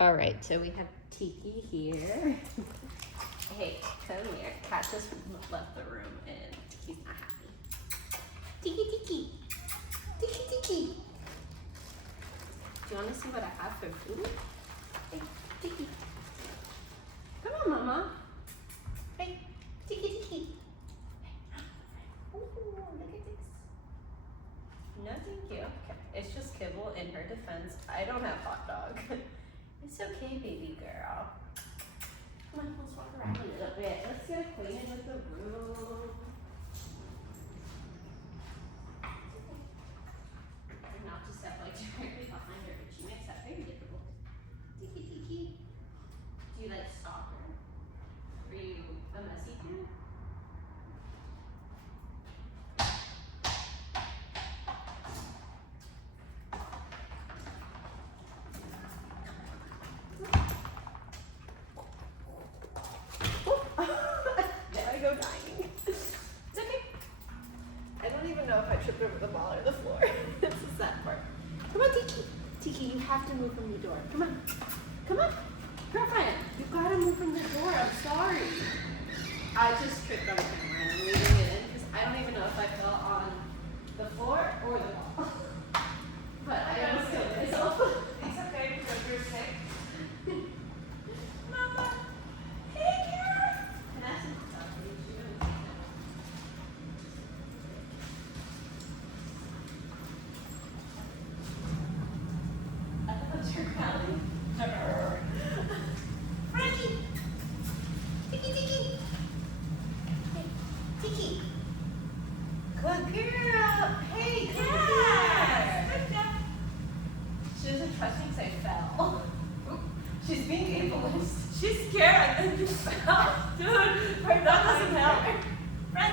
All right, so we have Tiki here. Hey, come here. Kat just left the room and Tiki's not happy. Tiki, Tiki. Tiki, Tiki. Do you want to see what I have for food? Hey, Tiki. Come on, Mama. Hey, Tiki, Tiki. Ooh, look at this. No, thank you. Okay. It's just kibble. In her defense, I don't have hot dog. It's okay, baby girl. Come on, let's walk around a little bit. Let's get acquainted with the room. And not to step like directly behind her, but she makes that very difficult. Tiki, Tiki. Do you like soccer? Are you a messy kid? Go dying. It's okay. I don't even know if I tripped over the ball or the floor. This is that part. Come on, Tiki. Tiki, you have to move from the door. Come on. Come on. Girlfriend, you gotta move from the door. I'm sorry. I just tripped on the camera and I'm leaving it in because I don't even know if I fell on the floor or the wall. But I don't still myself. It's okay because you're sick. Mama. Hey, girl. Can I have some stuff? I thought that was your belly. Frankie! Tiki, Tiki! Hey, Tiki! Good girl! Hey, good girl! She doesn't trust me because I fell. She's being ableist. She's scared and then you fell. Dude, that doesn't help. Fran.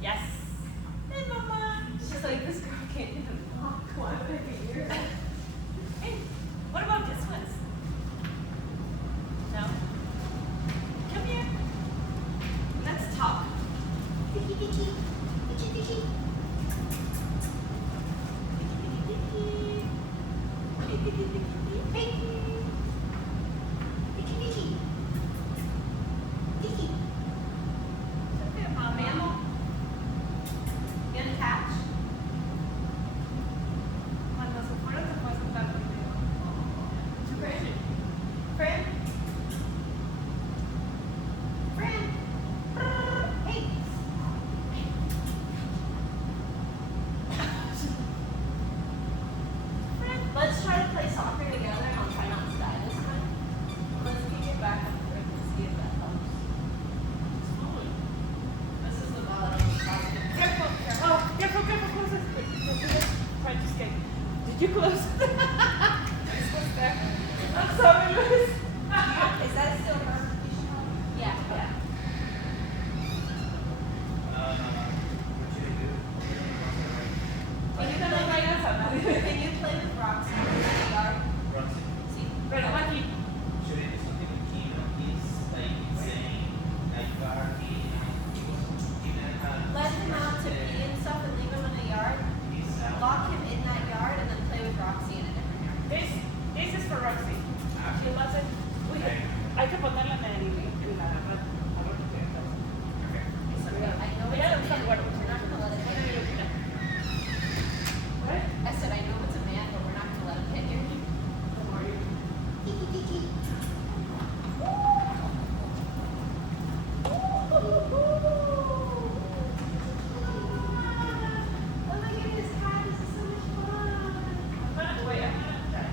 Yes. Hey, Mama. She's like, this girl can't even walk. Why would I be here? Hey, what about this one? No? Come here. Let's talk. Tiki, Tiki. Tiki, Tiki. Tiki, Tiki, Tiki. Hey. Tiki, Tiki. Tiki. Okay, Mama. Mammal. You gonna catch? Cuando se fuera se fue a sentar conmigo. Fran. Fran. Fran. Hey. Fran, let's try to play soccer together and I'll try not to die this time. Let's kick it back and forth and see if that helps. It's fine. This is the ball that I'm talking about. Careful, careful. Oh, careful, careful. Close it. Try to escape. Did you close? This was there. I'm sorry, Luis. Is that still her? Yeah, yeah. Can you play with Roxy in the yard? See? Pero aquí. Let him out to pee and stuff and leave him in the yard. Lock him in that yard and then play with Roxy in a different yard. This is for Roxy. She loves it. Uy, hay que ponerla en la I know it's a man, but we're not gonna let him hit you. What? I said I know it's a man, but we're not gonna let him hit you. Tiki, tiki. Oh my goodness, Kat, this is so much fun. Wait, I'm gonna try.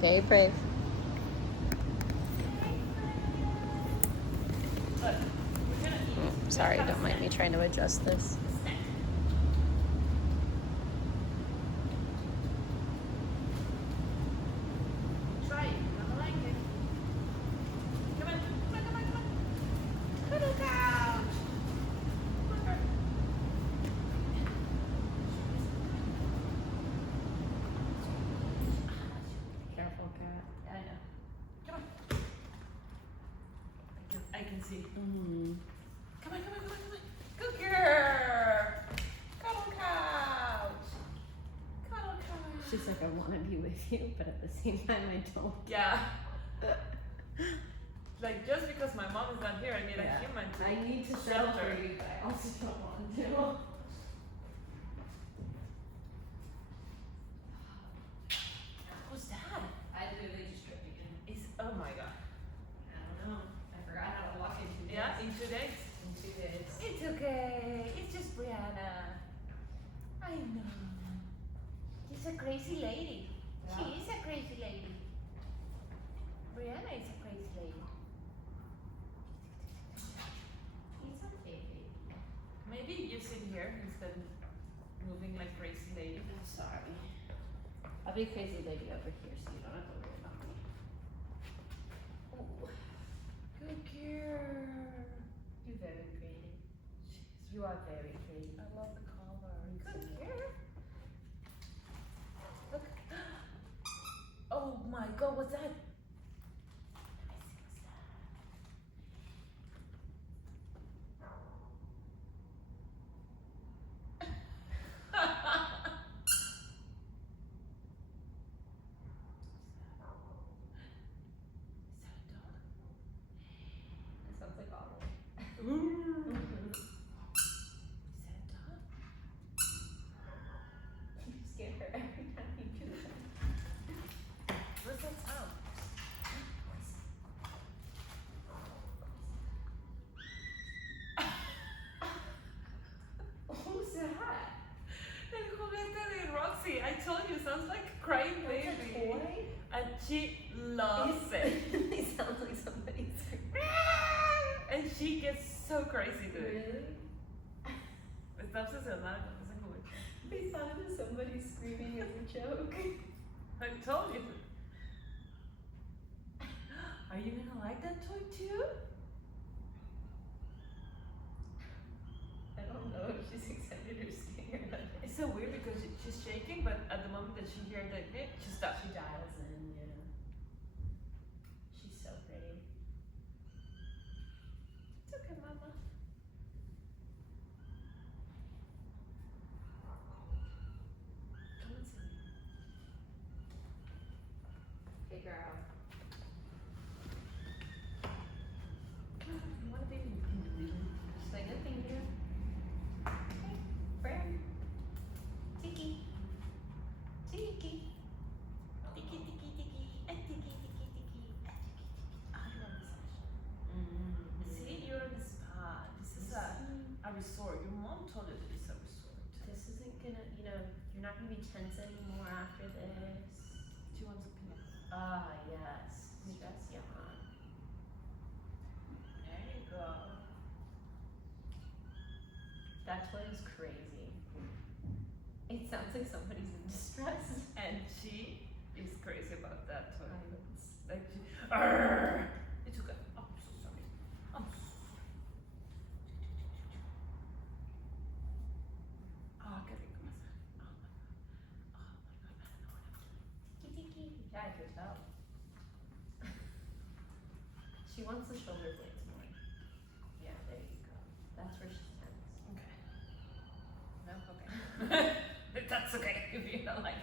Very brave. Look, we're gonna eat. Sorry, Have a don't mind me snack. trying to adjust this. Snack. Try it. You're gonna like it. Come on, come on, come on, come on. Cuddle couch. Come on, girl. Careful, cat. Yeah, I know. Come on. I can see. Mm. Come on, come on, come on, come on. Good girl. Cuddle couch. Cuddle couch. She's like, I want to be with you, but at the same time, I don't. Yeah. Like just because my mom is not here, I need Yeah. a human to I need to settle shelter. for you, but I also don't want to. Who's that? I literally just tripped again. Is oh my god. I don't know. I forgot how to walk in 2 days. Yeah, in 2 days. In 2 days. It's okay. It's just Brianna. I know. She's a crazy lady. Yeah. She is a crazy lady. Brianna is a crazy lady. He's okay, baby. Maybe you sit here instead of moving like crazy lady. I'm sorry. I'll be crazy lady over here, so you don't have to worry about me. Ooh. Good girl. You're very pretty. You are very pretty. I love the color. Good girl. Look. Oh my god, what's that? That sounds like Otto. Ooh. Is that a dog? You scare her every time you do that. What's that sound? Who's that? El juguete de Roxy. I told you, sounds like a crying baby. That's a toy? And she loves it. It sounds like somebody's And she gets so crazy, dude. Really? Está obsesionada con ese juguete. They thought it was somebody screaming as a joke. I told you. Are you gonna like that toy too? I don't know if she's excited or scared. It's so weird because she's shaking, but at the moment that she hears the hit, she stops. She dials in, yeah. She's so pretty. It's okay, mama. Come and sit. Hey girl. You wanna be in the room? She's like, no thank you. Hey, Fran. Tiki. Tiki. Tiki, tiki, tiki, and tiki, tiki, tiki, and tiki, tiki. Ah, you want a massage? See, you're in a spa. This is a resort. Your mom told you that it's a resort. This isn't gonna, you're not gonna be tense anymore after this. She wants a peanut. Ah, yes. Stress yawn. There you go. That toy is crazy. It sounds like somebody's in distress. And she is crazy about that toy. It's like she, Arrgh! It's okay. Oh, I'm so sorry. I'm so sorry. Oh, qué rico masaje. Oh my god. Oh my god, I don't know what I'm doing. Tiki tiki. Yeah, I could tell. She wants the shoulder blades more. Yeah, there you go. That's where she's tense. Okay. No, okay. That's okay if you don't like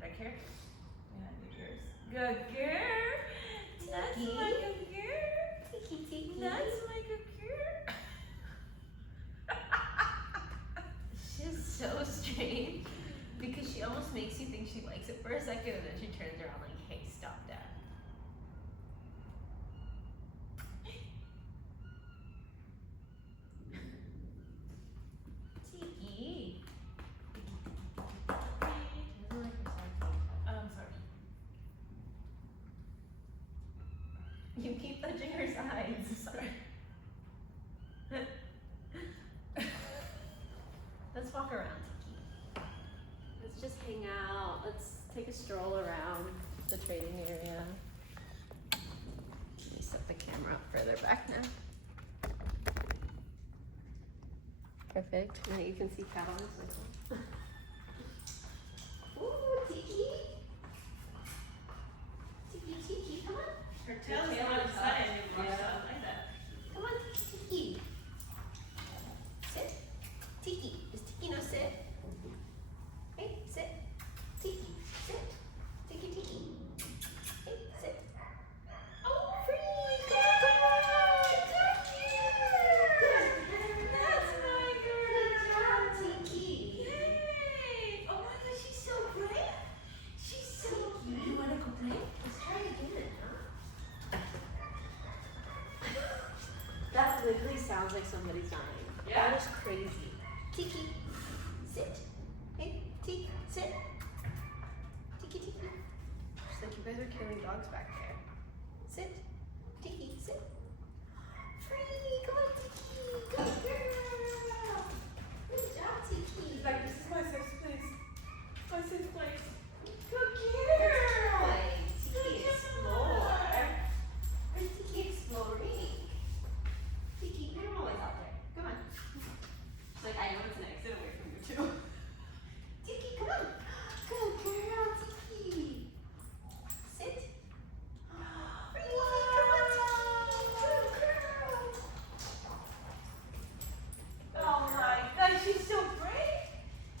back here. Yeah, your ears. Good girl. That's Tiki. my good girl. Tiki tiki. That's my good girl. She's so strange because she almost makes you think she likes it for a second and then she turns around like, hey, stop that. Tiki. Doesn't like her side. I'm sorry. You keep touching her sides. Sorry. Let's walk around, Tiki. Let's just hang out. Let's take a stroll around the trading area. Let me set the camera up further back now. Perfect. Now you can see Cat on the cycle. Ooh, Tiki. Tiki, come on. Her tail is on the side and you brush up like that. Come on, Tiki. Sit. Tiki. Does Tiki know sit? Hey, sit. Tiki, sit. Tiki, Tiki. Hey, sit. Oh, free. Good That's my girl. job, Tiki. Yay! Oh my gosh, she's so brave. She's so cute. You wanna go play? Let's try again, huh? That literally sounds like somebody's dying. Yeah. That is crazy. Tiki, sit. Hey, Tiki, sit. Tiki, Tiki. She's like, you guys are killing dogs back there. Sit. Tiki, sit. Free, come on, Tiki. Good girl. Good job, Tiki. She's like, this is my safe place. My safe place. Good Good girl. boy. Tiki, explore. Where's Tiki exploring? Tiki, you're always out there. Come on. She's like, I know it's an exit away from you too. Tiki, come on. Good girl, Tiki. Sit. Free, come on, Tiki. Good girl. Oh my gosh, she's so brave.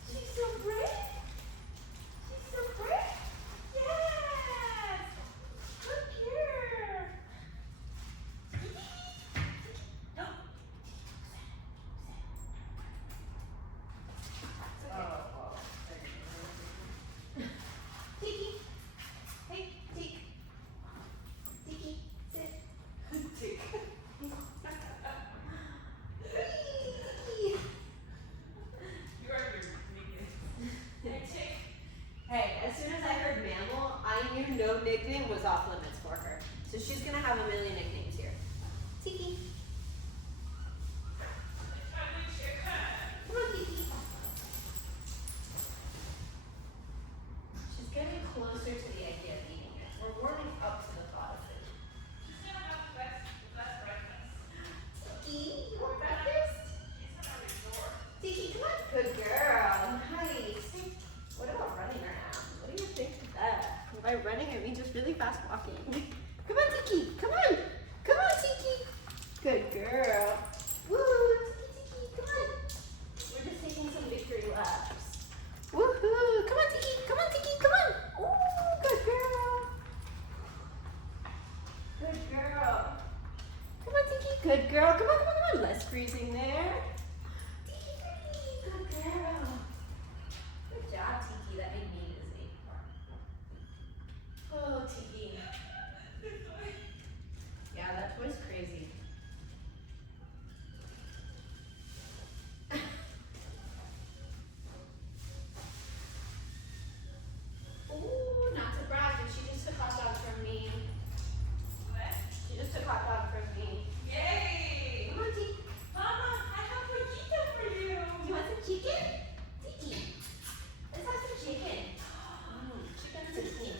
She's so brave. She's so brave. Yes. Good girl. No. It's okay. Tiki. Hey, Tiki. Tiki, sit. Tick. Free. You are your biggest. Hey, Tick. Hey, as soon as I heard mammal, I knew no nickname was off limits for her. So she's gonna have a million nicknames here. Tiki. Come on, Tiki. She's getting closer to the idea of eating it. We're warming up to the thought of it. She's gonna have less breakfast. Tiki, you want breakfast? She's on a resort. Tiki, come on. Good girl. Nice. What about running around? What do you think of that? By running, I mean just really fast walking. Come on, Tiki. Come on. Come on, Tiki. Good girl. Woo, Tiki, Tiki. Come on. We're just taking some victory laps. Woohoo. Come on, Tiki. Come on, Tiki. Come on. Ooh, good girl. Good girl. Come on, Tiki. Good girl. Come on, come on, come on. Less freezing there. Tiki, pretty. Good girl. Good job, Tiki. That made me dizzy. Oh, Tiki. Yeah, that toy's crazy. Ooh, not to brag, but she just took hot dog from me. What? She just took hot dog from me. Yay! Come on, Tiki. Mama, I have fajita for you. You want some chicken? Tiki. Let's have some chicken. Chicken is a king.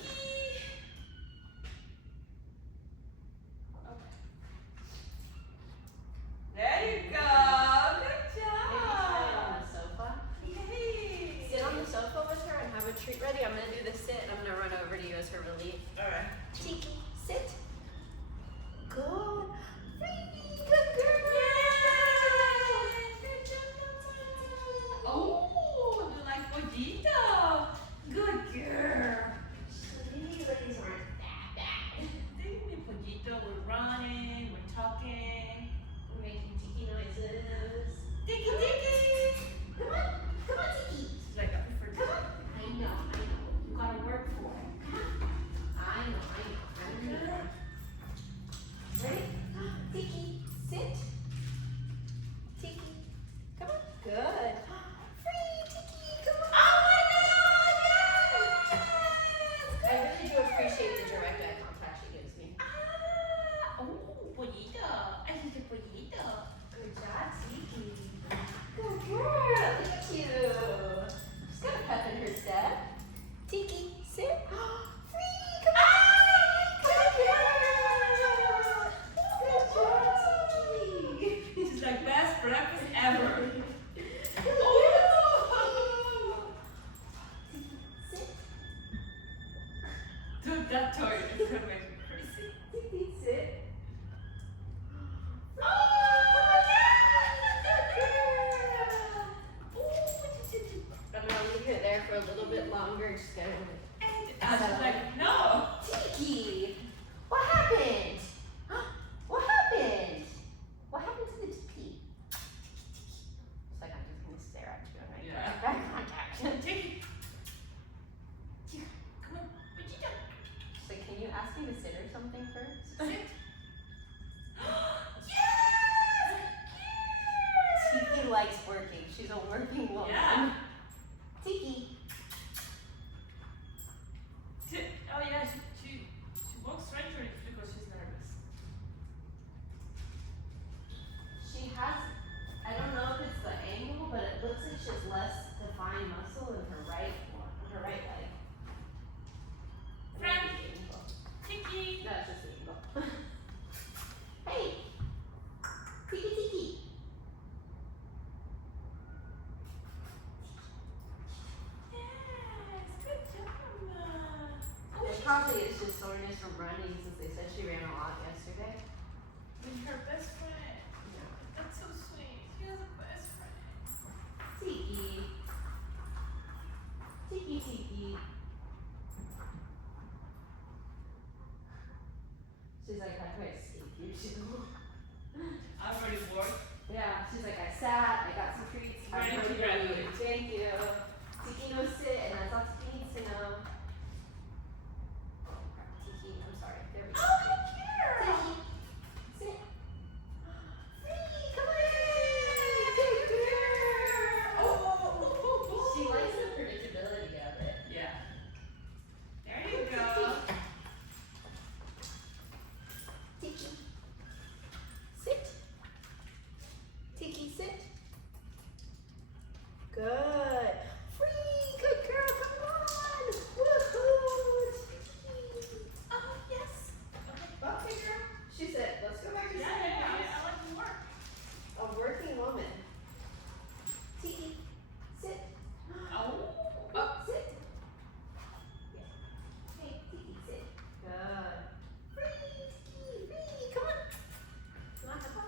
Okay. There you go. Good Maybe try it on job. the sofa. Yay. Sit on the sofa with her and have a treat ready. I'm gonna do the sit and I'm gonna run over to you as her relief. Alright. Tiki, sit. Good. Free. Good girl. Good job. Oh, you like fajita. Good girl. These ladies aren't that bad. They make fajita. We're running. We're talking. We're making tiki noises. Tiki tiki. Come on. Come on, Tiki. She's like, I prefer Come on. I know. You gotta work for it. Come on. I know. Dude, that toy is gonna make me crazy. Tiki, sit. I'm gonna leave her there for a little bit longer. Just get her. And I was like, no. Tiki, what happened? What happened? What happened to the tiki? It's like I'm just gonna stare at you and make Yeah. eye contact. Tiki. Come on, Vegeta. She's like, can you ask me to sit or something first? Sit. Tiki likes working. She's a working woman. Yeah. Tiki. Oh yeah, she walks straight to it because she's nervous. She has, I don't know if it's the angle, but it looks like she has less defined muscle in her right leg. Fran. Maybe the ankle. Tiki. No, it's just the ankle. Hey! Tiki Tiki! Yes, good job. It probably is just soreness from running since they said she ran a lot yesterday. With her best friend. Yeah. That's so sweet. She has a best friend. Tiki. Tiki Tiki. She's like, how do I escape you too? I'm already bored. Yeah, she's like, I sat, I got some treats, I'm Ready to ready to graduate. leave. Thank you. Tiki knows sit, and that's all Tiki needs to know. Oh crap, Tiki, I'm sorry. There we go. Oh, girl. Tiki, sit. Free, come on! Good girl! Oh. She likes the predictability of it. Yeah. There you go. Tiki, sit. Tiki, sit. Good. Free, good girl, come on! Woohoo! Tiki. Oh, yes. Okay. Okay, girl. She said, let's go back to Yeah, sleep. I like to work. A working woman. Tiki, sit. Oh. Oh, sit. Yeah. Hey, Tiki, sit. Good. Free, Tiki, free. Come on. Come on, come on.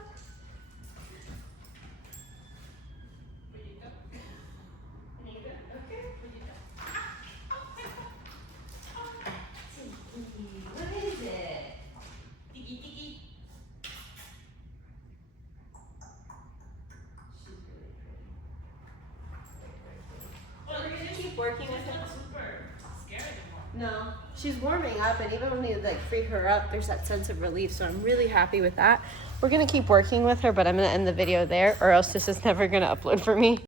Where you go? There you go. Okay. Where you go? Tiki, what is it? Tiki, tiki. She's really pretty. Very pretty. Well, We're gonna she's- keep working with she's her. not super scared anymore. No, she's warming up, and even when you like free her up, there's that sense of relief. So I'm really happy with that. We're gonna keep working with her, but I'm gonna end the video there, or else this is never gonna upload for me.